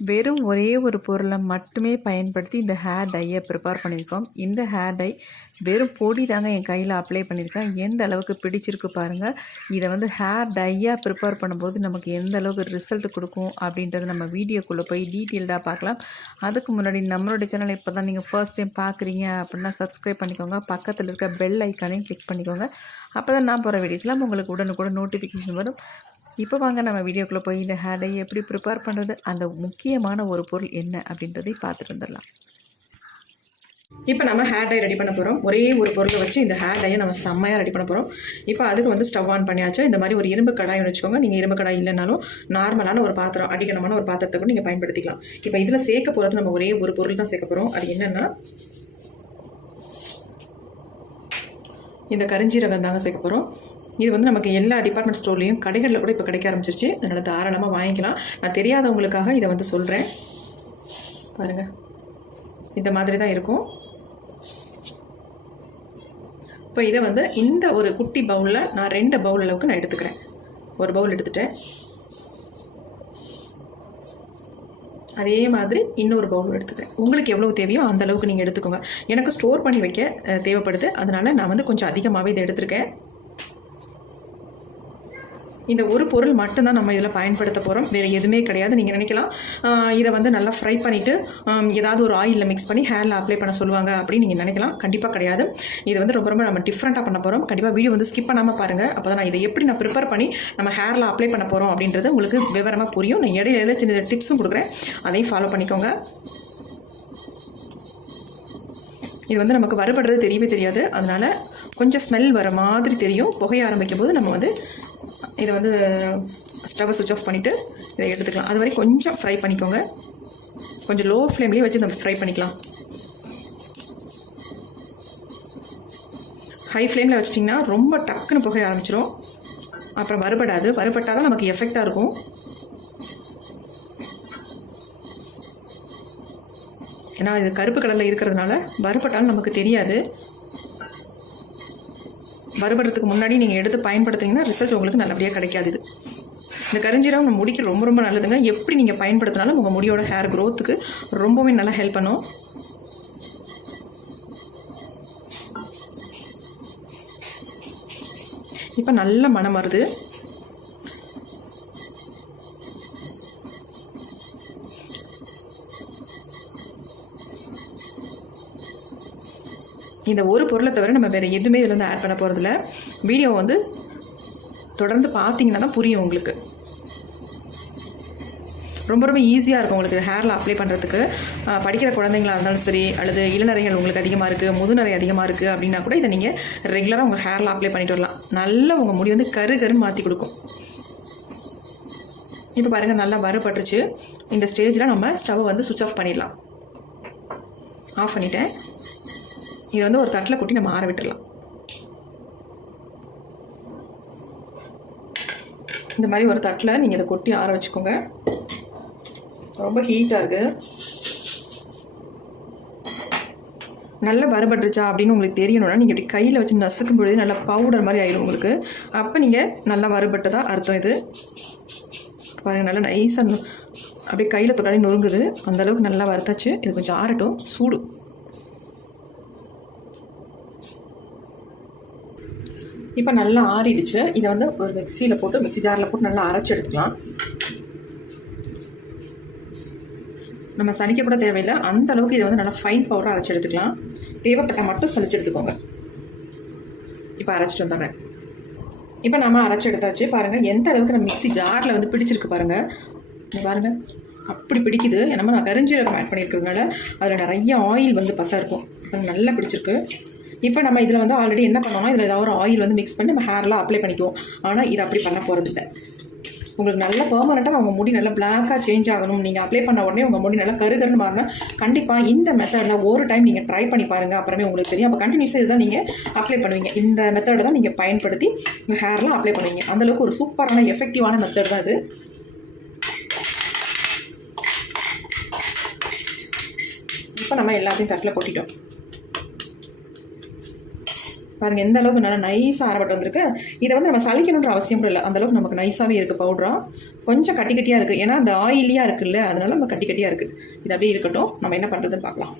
வெறும் ஒரே ஒரு பொருளை மட்டுமே பயன்படுத்தி இந்த ஹேர் டையை ப்ரிப்பேர் பண்ணியிருக்கோம். இந்த ஹேர் டை வெறும் பொடி தாங்க என் கையில் அப்ளை பண்ணியிருக்கேன். எந்த அளவுக்கு பிடிச்சிருக்கு பாருங்கள். இதை வந்து ஹேர் டையாக ப்ரிப்பேர் பண்ணும்போது நமக்கு எந்த அளவுக்கு ரிசல்ட் கொடுக்கும் அப்படின்றது நம்ம வீடியோக்குள்ளே போய் டீட்டெயில்டாக பார்க்கலாம். அதுக்கு முன்னாடி நம்மளோட சேனலை இப்போ தான் நீங்கள் ஃபர்ஸ்ட் டைம் பார்க்குறீங்க அப்படின்னா சப்ஸ்கிரைப் பண்ணிக்கோங்க. பக்கத்தில் இருக்க பெல் ஐக்கானையும் கிளிக் பண்ணிக்கோங்க. அப்போ தான் நான் போகிற வீடியோஸ்லாம் உங்களுக்கு உடனுக்குடன் நோட்டிஃபிகேஷன் வரும். இப்போ வாங்க நம்ம வீடியோக்குள்ளே போய் இந்த ஹேர் டை எப்படி ப்ரிப்பேர் பண்ணுறது, அந்த முக்கியமான ஒரு பொருள் என்ன அப்படின்றதை பார்த்துட்டு வந்துடலாம். இப்போ நம்ம ஹேர் டை ரெடி பண்ண போகிறோம். ஒரே ஒரு பொருளை வச்சு இந்த ஹேர் டையை நம்ம செம்மையாக ரெடி பண்ண போகிறோம். இப்போ அதுக்கு வந்து ஸ்டவ் ஆன் பண்ணியாச்சு. இந்த மாதிரி ஒரு இரும்பு கடாய் வச்சுக்கோங்க. நீங்கள் இரும்பு கடாய் இல்லைனாலும் நார்மலான ஒரு பாத்திரம், அடிக்கணமான ஒரு பாத்திரத்தை கூட நீங்கள் பயன்படுத்திக்கலாம். இப்போ இதில் சேர்க்க போகிறது நம்ம ஒரே ஒரு பொருள் தான் சேர்க்க போகிறோம். அது என்னென்னா இந்த கரிஞ்சீரகம் தாங்க சேர்க்க போகிறோம். இது வந்து நமக்கு எல்லா டிபார்ட்மெண்ட் ஸ்டோர்லேயும் கடைகளில் கூட இப்போ கிடைக்க ஆரம்பிச்சிருச்சு. அதனால் தாராளமாக வாங்கிக்கலாம். நான் தெரியாதவங்களுக்காக இதை வந்து சொல்கிறேன். பாருங்கள், இந்த மாதிரி தான் இருக்கும். இப்போ இதை வந்து இந்த ஒரு குட்டி பவுலில் நான் 2 பவுல் அளவுக்கு நான் எடுத்துக்கிறேன். ஒரு பவுல் எடுத்துட்டேன். அதே மாதிரி இன்னொரு பவுல் எடுத்துக்கிறேன். உங்களுக்கு எவ்வளோ தேவையோ அந்த அளவுக்கு நீங்கள் எடுத்துக்கோங்க. எனக்கு ஸ்டோர் பண்ணி வைக்க தேவைப்படுது. அதனால் நான் வந்து கொஞ்சம் அதிகமாகவே இதை எடுத்துருக்கேன். இந்த ஒரு பொருள் மட்டும்தான் நம்ம இதில் பயன்படுத்த போகிறோம். வேறு எதுவுமே கிடையாது. நீங்கள் நினைக்கலாம் இதை வந்து நல்லா ஃப்ரை பண்ணிவிட்டு ஏதாவது ஒரு ஆயிலில் மிக்ஸ் பண்ணி ஹேரில் அப்ளை பண்ண சொல்லுவாங்க அப்படின்னு நீங்கள் நினைக்கலாம். கண்டிப்பாக கிடையாது. இது வந்து ரொம்ப நம்ம டிஃப்ரெண்ட்டாக பண்ண போகிறோம். கண்டிப்பாக வீடியோ வந்து ஸ்கிப் பண்ணாமல் பாருங்கள். அப்போ தான் நான் இதை எப்படி நான் ப்ரிப்பேர் பண்ணி நம்ம ஹேரில் அப்ளை பண்ண போகிறோம் அப்படின்றது உங்களுக்கு விவரமாக புரியும். நான் இடையில சின்ன டிப்ஸும் கொடுக்குறேன். அதையும் ஃபாலோ பண்ணிக்கோங்க. இது வந்து நமக்கு வறுபடுறது தெரியவே தெரியாது. அதனால் கொஞ்சம் ஸ்மெல் வர மாதிரி தெரியும். புகைய ஆரம்பிக்கும் போது நம்ம வந்து இதை வந்து ஸ்டவ்வை சுவிட்ச் ஆஃப் பண்ணிவிட்டு இதை எடுத்துக்கலாம். அது வரைக்கும் கொஞ்சம் ஃப்ரை பண்ணிக்கோங்க. கொஞ்சம் லோ ஃப்ளேம்லேயே வச்சு நம்ம ஃப்ரை பண்ணிக்கலாம். ஹை ஃப்ளேமில் வச்சிட்டிங்கன்னா ரொம்ப டக்குன்னு புகைய ஆரம்பிச்சிடும். அப்புறம் வறுபடாது. வறுபட்டால் தான் நமக்கு எஃபெக்டாக இருக்கும். ஏன்னா இது கருப்பு கலரில் இருக்கிறதுனால வறுபட்டாலும் நமக்கு தெரியாது. வறுபடுறதுக்கு முன்னாடி நீங்கள் எடுத்து பயன்படுத்திங்கன்னா ரிசல்ட் உங்களுக்கு நல்லபடியாக கிடைக்காது. இந்த கரிஞ்சீரகம் நம்ம முடிக்கு ரொம்ப நல்லதுங்க. எப்படி நீங்கள் பயன்படுத்தினாலும் உங்கள் முடியோட ஹேர் க்ரோத்துக்கு ரொம்பவே நல்லா ஹெல்ப் பண்ணும். இப்போ நல்ல மணம் வருது. இந்த ஒரு பொருளை தவிர நம்ம வேறு எதுவுமே இதில் வந்து ஆட் பண்ண போகிறதில்ல. வீடியோ வந்து தொடர்ந்து பார்த்தீங்கன்னா தான் புரியும் உங்களுக்கு. ரொம்ப ஈஸியாக இருக்கும் உங்களுக்கு ஹேரில் அப்ளை பண்ணுறதுக்கு. படிக்கிற குழந்தைங்களாக இருந்தாலும் சரி, அல்லது இளநரைகள் உங்களுக்கு அதிகமாக இருக்குது, முதுநரை அதிகமாக இருக்குது அப்படின்னா கூட இதை நீங்கள் ரெகுலராக உங்கள் ஹேரில் அப்ளை பண்ணிட்டு வரலாம். நல்லா உங்கள் முடி வந்து கருன்னு மாற்றி கொடுக்கும். இப்போ பாருங்கள், நல்லா வறுபட்டுருச்சு. இந்த ஸ்டேஜில் நம்ம ஸ்டவ்வை வந்து சுவிட்ச் ஆஃப் பண்ணிடலாம். ஆஃப் பண்ணிட்டேன். இதை வந்து ஒரு தட்டில் கொட்டி நம்ம ஆற விட்டுடலாம். இந்த மாதிரி ஒரு தட்டில் நீங்கள் இதை கொட்டி ஆற வச்சுக்கோங்க. ரொம்ப ஹீட்டாக இருக்குது. நல்லா வறுபட்டுருச்சா அப்படின்னு உங்களுக்கு தெரியணும்னா நீங்கள் இப்படி கையில் வச்சு நசுக்கும் பொழுது நல்லா பவுடர் மாதிரி ஆகிடும் உங்களுக்கு. அப்போ நீங்கள் நல்லா வறுபட்டதா அர்த்தம். இது பாருங்கள், நல்லா நைஸாக அப்படியே கையில் தொட்டாலே நொறுங்குது. அந்தளவுக்கு நல்லா வறுத்தாச்சு. இது கொஞ்சம் ஆறட்டும். சூடு. இப்போ நல்லா ஆறிடுச்சு. இதை வந்து ஒரு மிக்ஸியில் போட்டு, மிக்ஸி ஜாரில் போட்டு நல்லா அரைச்சி எடுத்துக்கலாம். நம்ம சலிக்க கூட தேவையில்லை. அந்த அளவுக்கு இதை வந்து நல்லா ஃபைன் பவுடராக அரைச்சி எடுத்துக்கலாம். தேவைப்பட்டால் மட்டும் சலிச்சு எடுத்துக்கோங்க. இப்போ அரைச்சிட்டு வந்துடுறேன். இப்போ நம்ம அரைச்சி எடுத்தாச்சு. பாருங்கள் எந்த அளவுக்கு நம்ம மிக்ஸி ஜாரில் வந்து பிடிச்சிருக்கு பாருங்கள். பாருங்கள், அப்படி பிடிக்குது. நம்ம நான் கரிஞ்சீரகம் ஆட் பண்ணியிருக்கிறதுனால அதில் நிறைய ஆயில் வந்து பசை இருக்கும். நல்லா பிடிச்சிருக்கு. இப்போ நம்ம இதில் வந்து ஆல்ரெடி என்ன பண்ணோம்னா, இதில் ஏதாவது ஒரு ஆயில் வந்து மிக்ஸ் பண்ணி நம்ம ஹேரில் அப்ளை பண்ணிக்குவோம். ஆனால் இது அப்படி பண்ண போகிறது இல்லை. உங்களுக்கு நல்லா பெர்மனெண்ட்டாக உங்கள் முடி நல்லா பிளாக்காக சேஞ்ச் ஆகணும், நீங்கள் அப்ளை பண்ண உடனே உங்கள் முடி நல்லா கருகருன்னு மாறினா கண்டிப்பாக இந்த மெத்தடில் ஒரு டைம் நீங்கள் ட்ரை பண்ணி பாருங்கள். அப்புறமே உங்களுக்கு தெரியும். அப்போ கண்டினியூஸாக இதுதான் நீங்கள் அப்ளை பண்ணுவீங்க. இந்த மெத்தடை தான் நீங்கள் பயன்படுத்தி உங்கள் ஹேர்லாம் அப்ளை பண்ணுவீங்க. அந்தளவுக்கு ஒரு சூப்பரான எஃபெக்டிவான மெத்தட் தான் இது. இப்போ நம்ம எல்லாத்தையும் தட்டில் கொட்டிட்டோம். பாருங்கள் எந்த அளவுக்கு நல்லா நைஸாக அரைப்பட்டு வந்திருக்கு. இதை வந்து நம்ம சலிக்கணுன்ற அவசியம் கூட இல்லை. அந்தளவுக்கு நமக்கு நைஸாகவே இருக்குது பவுடராக. கொஞ்சம் கட்டி கட்டியாக இருக்குது, ஏன்னா அந்த ஆயிலியாக இருக்குல்ல, அதனால நம்ம கட்டி கட்டியாக இருக்குது. இது அப்படியே இருக்கட்டும், நம்ம என்ன பண்ணுறதுன்னு பார்க்கலாம்.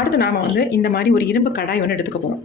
அடுத்து நாம் வந்து இந்த மாதிரி ஒரு இரும்பு கடாய் ஒன்று எடுத்துக்க போகிறோம்.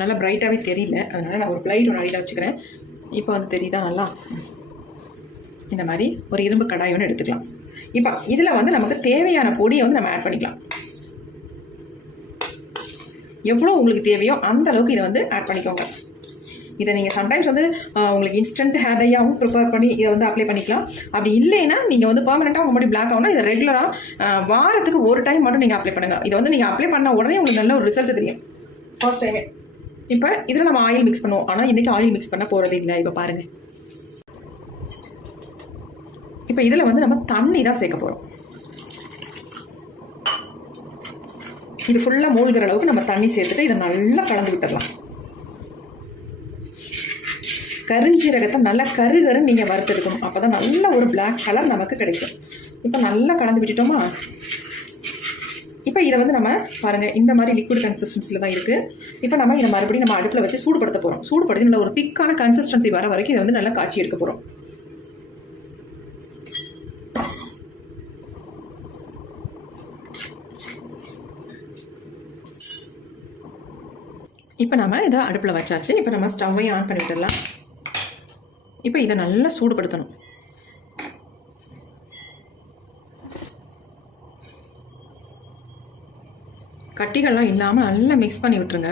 நல்லா பிரைட்டாகவே தெரியல, அதனால் நான் ஒரு பிளைட் ஒன்று அடியில் வச்சுக்கிறேன். இப்போ வந்து தெரியுதா நல்லா? இந்த மாதிரி ஒரு இரும்பு கடாய் ஒன்று எடுத்துக்கலாம். இப்போ இதில் வந்து நமக்கு தேவையான பொடியை வந்து நம்ம ஆட் பண்ணிக்கலாம். எவ்வளோ உங்களுக்கு தேவையோ அந்த அளவுக்கு இதை வந்து ஆட் பண்ணிக்கோங்க. இதை நீங்கள் சம்டைம்ஸ் வந்து உங்களுக்கு இன்ஸ்டன்ட் ஹேர் டையாகவும் ப்ரிப்பேர் பண்ணி இதை வந்து அப்ளை பண்ணிக்கலாம். அப்படி இல்லைன்னா நீங்கள் வந்து பர்மனெண்ட்டாக உங்கள் முடி பிளாக் ஆகணும், இதை ரெகுலராக வாரத்துக்கு ஒரு டைம் மட்டும் நீங்கள் அப்ளை பண்ணுங்கள். இதை வந்து நீங்கள் அப்ளை பண்ண உடனே உங்களுக்கு நல்ல ஒரு ரிசல்ட் தெரியும் ஃபர்ஸ்ட் டைமே. இப்போ இதில் நம்ம ஆயில் மிக்ஸ் பண்ணுவோம், ஆனால் இன்றைக்கி ஆயில் மிக்ஸ் பண்ண போகிறது இல்லை. இப்போ பாருங்கள், இப்போ இதில் வந்து நம்ம தண்ணி தான் சேர்க்க போகிறோம். இது ஃபுல்லாக மூழ்கிற அளவுக்கு நம்ம தண்ணி சேர்த்துட்டு இதை நல்லா கலந்து விட்டுடலாம். கருஞ்சீரகத்தை நல்லா கருகருன்னு நீங்கள் வறுத்தெடுக்கணும், அப்போ தான் நல்ல ஒரு பிளாக் கலர் நமக்கு கிடைக்கும். இப்போ நல்லா கலந்து விட்டுட்டோமா? இப்போ இதை வந்து நம்ம பாருங்கள், இந்த மாதிரி லிக்விட் கன்சிஸ்டன்சியில் தான் இருக்குது. இப்போ நம்ம இதை மறுபடியும் நம்ம அடுப்பில் வச்சு சூடுபடுத்த போகிறோம். சூடுபடுத்தி நல்ல ஒரு திக்கான கன்சிஸ்டன்சி வர வரைக்கும் இதை வந்து நல்லா காய்ச்சி எடுக்க போகிறோம். இப்போ நம்ம இதை அடுப்பில் வச்சாச்சு. இப்போ நம்ம ஸ்டவ்வையும் ஆன் பண்ணிவிடலாம். இப்போ இதை நல்லா சூடுபடுத்தணும். கட்டிகள்லாம் இல்லாமல் நல்லா மிக்ஸ் பண்ணி விட்டுருங்க.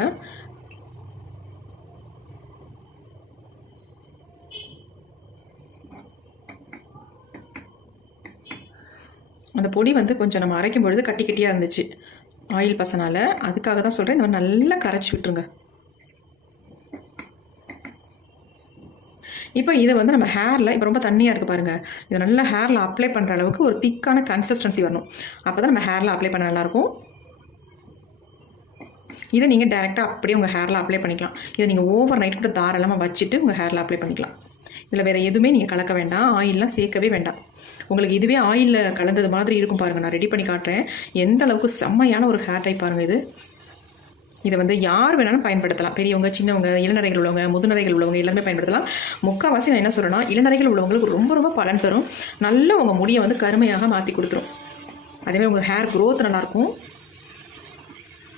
அந்த பொடி வந்து கொஞ்சம் நம்ம அரைக்கும் பொழுது கட்டி கட்டியாக இருந்துச்சு ஆயில் பசனால், அதுக்காக தான் சொல்கிறேன். இந்த மாதிரி நல்லா கரைச்சி விட்டுருங்க. இப்போ இதை வந்து நம்ம ஹேரில், இப்போ ரொம்ப தண்ணியாக இருக்குது பாருங்கள், இதை நல்லா ஹேரில் அப்ளை பண்ணுற அளவுக்கு ஒரு திக்கான கன்சிஸ்டன்சி வரணும். அப்போ தான் நம்ம ஹேரில் அப்ளை பண்ண நல்லாயிருக்கும். இதை நீங்கள் டேரெக்டாக அப்படியே உங்கள் ஹேரில் அப்ளை பண்ணிக்கலாம். இதை நீங்கள் ஓவர் நைட் கூட தாராளமாக வச்சுட்டு உங்கள் ஹேரில் அப்ளை பண்ணிக்கலாம். இதில் வேறு எதுவுமே நீங்கள் கலக்க வேண்டாம், ஆயிலெலாம் சேர்க்கவே வேண்டாம். உங்களுக்கு இதுவே ஆயிலில் கலந்தது மாதிரி இருக்கும் பாருங்கள். நான் ரெடி பண்ணி காட்டுறேன் எந்த அளவுக்கு செம்மையான ஒரு ஹேர் டைப் பாருங்கள். இதை வந்து யார் வேணாலும் பயன்படுத்தலாம், பெரியவங்க, சின்னவங்க, இளநரைகள் உள்ளவங்க, முதுநரைகள் உள்ளவங்க எல்லாருமே பயன்படுத்தலாம். முக்கால்வாசி நான் என்ன சொல்கிறேன்னா, இளநரைகள் உள்ளவங்களுக்கு ரொம்ப ரொம்ப பலன் தரும். நல்லா உங்கள் முடியை வந்து கருமையாக மாற்றி கொடுத்துரும். அதேமாதிரி உங்கள் ஹேர் க்ரோத் நல்லாயிருக்கும்.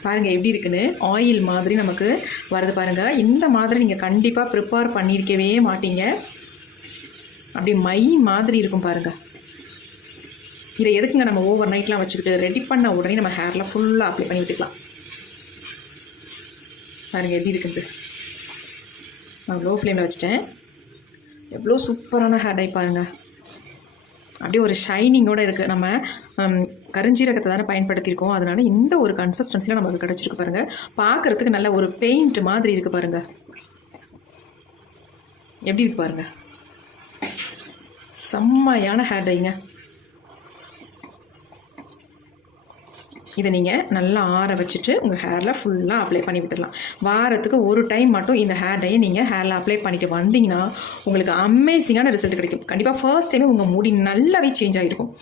பாருங்கள் எப்படி இருக்குன்னு, ஆயில் மாதிரி நமக்கு வருது பாருங்கள். இந்த மாதிரி நீங்கள் கண்டிப்பாக ப்ரிப்பேர் பண்ணியிருக்கவே மாட்டீங்க. அப்படி மை மாதிரி இருக்கும் பாருங்கள். இதை எதுக்குங்க நம்ம ஓவர் நைட்லாம் வச்சுக்கிட்டு ரெடி பண்ண உடனே நம்ம ஹேரில் ஃபுல்லாக அப்ளை பண்ணி விட்டுக்கலாம். பாருங்கள் எப்படி இருக்குது. நான் லோ ஃப்ளேமில் வச்சுட்டேன். எவ்வளோ சூப்பரான ஹேர் டை பாருங்கள். அப்படியே ஒரு ஷைனிங்கோடு இருக்குது. நம்ம கருஞ்சீரகத்தை தானே பயன்படுத்தியிருக்கோம், அதனால் இந்த ஒரு கன்சிஸ்டன்சியில் நமக்கு கிடச்சிருக்கு பாருங்கள். பார்க்குறதுக்கு நல்ல ஒரு பெயிண்ட் மாதிரி இருக்குது பாருங்கள். எப்படி இருக்குது பாருங்கள், செம்மையான ஹேர் டைங்க. இதை நீங்கள் நல்லா ஆற வச்சுட்டு உங்கள் ஹேரில் ஃபுல்லாக அப்ளை பண்ணி விட்டுடலாம். வாரத்துக்கு ஒரு டைம் மட்டும் இந்த ஹேர் டையை நீங்கள் ஹேரில் அப்ளை பண்ணிட்டு வந்தீங்கன்னா உங்களுக்கு அமேசிங்கான ரிசல்ட் கிடைக்கும். கண்டிப்பாக ஃபர்ஸ்ட் டைமே உங்கள் முடி நல்லாவே சேஞ்ச் ஆகிருக்கும்.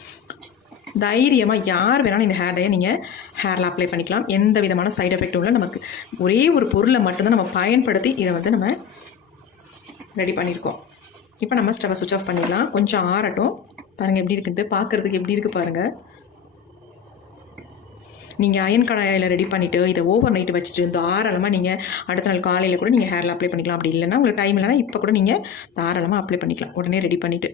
தைரியமாக யார் வேணாலும் இந்த ஹேர் டையை நீங்கள் ஹேரில் அப்ளை பண்ணிக்கலாம். எந்த விதமான சைடு எஃபெக்டும் இல்லை. நமக்கு ஒரே ஒரு பொருளை மட்டும்தான் நம்ம பயன்படுத்தி இதை வந்து நம்ம ரெடி பண்ணியிருக்கோம். இப்போ நம்ம ஸ்டவ்வை சுவிட்ச் ஆஃப் பண்ணிடலாம். கொஞ்சம் ஆறட்டும். பாருங்கள் எப்படி இருக்குன்ட்டு, பார்க்குறதுக்கு எப்படி இருக்குது பாருங்கள். நீங்கள் அயன் கடாயில் ரெடி பண்ணிவிட்டு இதை ஓவர் நைட்டு வச்சுட்டு தாராளமாக நீங்கள் அடுத்த நாள் காலையில் கூட நீங்கள் ஹேரில் அப்ளை பண்ணிக்கலாம். அப்படி இல்லைன்னா உங்களுக்கு டைம் இல்லைனா இப்போ கூட நீங்கள் தாராளமாக அப்ளை பண்ணிக்கலாம் உடனே ரெடி பண்ணிவிட்டு.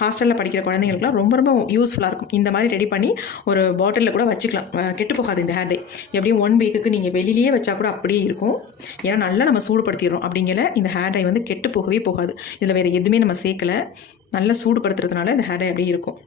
ஹாஸ்டலில் படிக்கிற குழந்தைங்களுக்குலாம் ரொம்ப ரொம்ப யூஸ்ஃபுல்லாக இருக்கும். இந்த மாதிரி ரெடி பண்ணி ஒரு பாட்டிலில் கூட வச்சுக்கலாம், கெட்டு போகாது இந்த ஹேர் டை. எப்படியும் 1 வீக்குக்கு நீங்கள் வெளியிலேயே வச்சா கூட அப்படியே இருக்கும். ஏன்னா நல்லா நம்ம சூடுபடுத்திடுறோம். அப்படிங்கிற இந்த ஹேர் டை வந்து கெட்டு போகவே போகாது. இதில் வேறு எதுவுமே நம்ம சேர்க்கலை, நல்லா சூடுபடுத்துறதுனால இந்த ஹேர் டை அப்படியே இருக்கும்.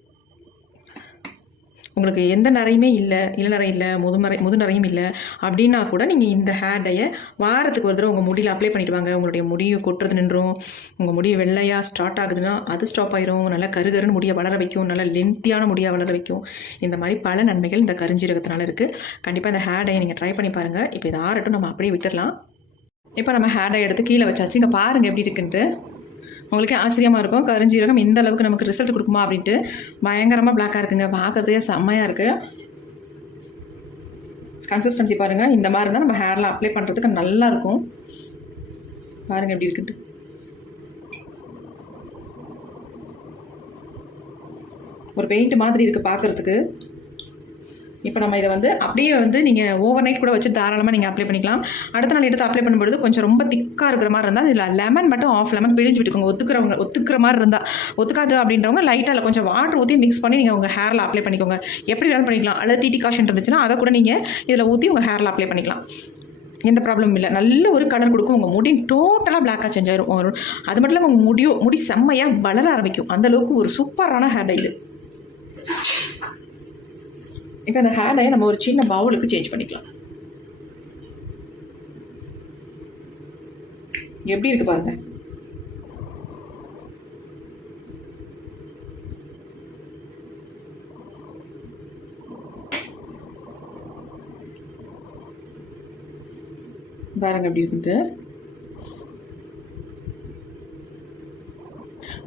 உங்களுக்கு எந்த நரையுமே இல்லை, இளநரை இல்லை, முதுநரையும் இல்லை அப்படின்னா கூட நீங்கள் இந்த ஹேர் டையை வாரத்துக்கு ஒரு தடவை உங்கள் முடியில் அப்ளை பண்ணிட்டு வாங்க. உங்களுடைய முடியை கொட்டுறது நின்றும். உங்கள் முடி வெள்ளையாக ஸ்டார்ட் ஆகுதுன்னா அது ஸ்டாப் ஆயிரும். நல்லா கருகருன்னு முடியை வளர வைக்கும், நல்லா லென்த்தியான முடியாக வளர வைக்கும். இந்த மாதிரி பல நன்மைகள் இந்த கருஞ்சீரகத்தினால இருக்குது. கண்டிப்பாக இந்த ஹேர் டையை நீங்கள் ட்ரை பண்ணி பாருங்கள். இப்போ இது ஆறட்டும், நம்ம அப்படியே விட்டுடலாம். இப்போ நம்ம ஹேர் டை எடுத்து கீழே வச்சாச்சு. இங்கே பாருங்கள் எப்படி இருக்குன்ட்டு. உங்களுக்கே ஆச்சரியமாக இருக்கும், கருஞ்சீரகம் இந்த அளவுக்கு நமக்கு ரிசல்ட் கொடுக்குமா அப்படின்ட்டு. பயங்கரமாக பிளாக்காக இருக்குங்க, பார்க்கறதுக்கே செம்மையாக இருக்குது. கன்சிஸ்டன்சி பாருங்கள், இந்த மாதிரி இருந்தால் நம்ம ஹேரில் அப்ளை பண்ணுறதுக்கு நல்லாயிருக்கும். பாருங்கள் எப்படி இருக்குன்ட்டு. ஒரு பெயிண்ட் மாதிரி இருக்குது பார்க்குறதுக்கு. இப்போ நம்ம இதை வந்து அப்படியே வந்து நீங்கள் ஓவர் நைட் கூட வச்சு தாராளமாக நீங்கள் அப்ளை பண்ணிக்கலாம். அடுத்த நாள் எடுத்து அப்ளை பண்ணும்போது கொஞ்சம் ரொம்ப திக்காக இருக்கிற மாதிரி இருந்தால் இதில் லெமன் மட்டும் ஆஃப் லெமன் பிழிஞ்சு விட்டுக்கோங்க. ஒத்துக்கிற மாதிரி இருந்தால், ஒத்துக்காது அப்படின்றவங்க லைட்டாக கொஞ்சம் வாட்டர் ஊற்றி மிக்ஸ் பண்ணி நீங்கள் உங்கள் ஹேரில் அப்ளை பண்ணிக்கோங்க. எப்படி வேணாலும் பண்ணிக்கலாம். அல்லது டிடி காஷன் இருந்துச்சுன்னா அதை கூட நீங்கள் இதில் ஊற்றி உங்கள் ஹேரில் அப்ளை பண்ணிக்கலாம். எந்த ப்ராப்ளமும் இல்லை. நல்ல ஒரு கலர் கொடுக்கும். உங்கள் முடி டோட்டலாக பிளாக்காக சேஞ்ச் ஆயிரும். அது மட்டும் இல்லாமல் உங்கள் முடி செம்மையாக வளர ஆரம்பிக்கும். அந்தளவுக்கு ஒரு சூப்பரான ஹேர் டை இது. இப்போ அந்த ஹேர் டையை நம்ம ஒரு சின்ன பவுலுக்கு சேஞ்ச் பண்ணிக்கலாம். எப்படி இருக்கு பாருங்க. பாருங்க எப்படி இருக்குன்ட்டு.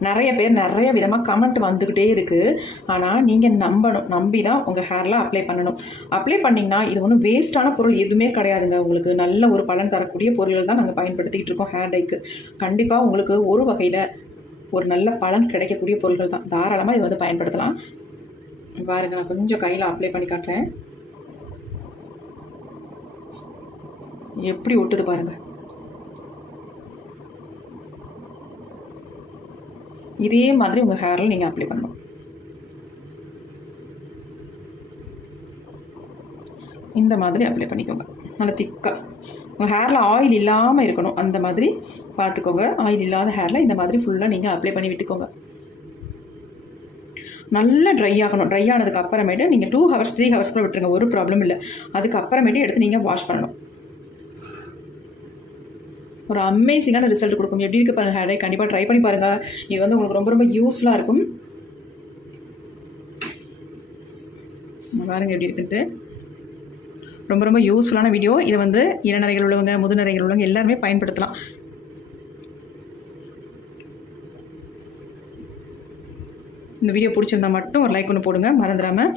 நிறைய பேர் நிறைய விதமாக கமெண்ட் வந்துக்கிட்டே இருக்குது. ஆனால் நீங்கள் நம்பி தான் உங்கள் ஹேரில் அப்ளை பண்ணணும். அப்ளை பண்ணிங்கன்னா இது ஒன்றும் வேஸ்ட்டான பொருள் எதுவுமே கிடையாதுங்க. உங்களுக்கு நல்ல ஒரு பலன் தரக்கூடிய பொருள்கள் தான் நாங்கள் பயன்படுத்திக்கிட்டு இருக்கோம் ஹேர் டைக்கு. கண்டிப்பாக உங்களுக்கு ஒரு வகையில் ஒரு நல்ல பலன் கிடைக்கக்கூடிய பொருள்கள் தான். தாராளமாக இது வந்து பயன்படுத்தலாம். பாருங்கள், நான் கொஞ்சம் கையில் அப்ளை பண்ணி காட்டுறேன். எப்படி ஒட்டுது பாருங்கள். இதே மாதிரி உங்கள் ஹேரில் நீங்கள் அப்ளை பண்ணணும். இந்த மாதிரி அப்ளை பண்ணிக்கோங்க. நல்லா திக்காக உங்கள் ஹேரில் ஆயில் இல்லாமல் இருக்கணும். அந்த மாதிரி பார்த்துக்கோங்க. ஆயில் இல்லாத ஹேரில் இந்த மாதிரி ஃபுல்லாக நீங்கள் அப்ளை பண்ணி விட்டுக்கோங்க. நல்லா ட்ரை ஆகணும். ட்ரை ஆனதுக்கு அப்புறமேட்டு நீங்கள் 2 hours 3 hours கூட விட்டுருங்க, ஒரு ப்ராப்ளம் இல்லை. அதுக்கப்புறமேட்டு எடுத்து நீங்கள் வாஷ் பண்ணணும். ஒரு அமேசிங்கான ரிசல்ட் கொடுக்கும். எப்படி இருக்குது பாருங்கள் ஹேர் டை. கண்டிப்பாக ட்ரை பண்ணி பாருங்கள். இது வந்து உங்களுக்கு ரொம்ப ரொம்ப யூஸ்ஃபுல்லாக இருக்கும். பாருங்கள் எப்படி இருக்குன்ட்டு. ரொம்ப ரொம்ப யூஸ்ஃபுல்லான வீடியோ. இதை வந்து இளநரைகள் உள்ளவங்க, முதுநரைகள் உள்ளவங்க எல்லாருமே பயன்படுத்தலாம். இந்த வீடியோ பிடிச்சிருந்தா மட்டும் ஒரு லைக் ஒன்று போடுங்க மறந்துடாமல்.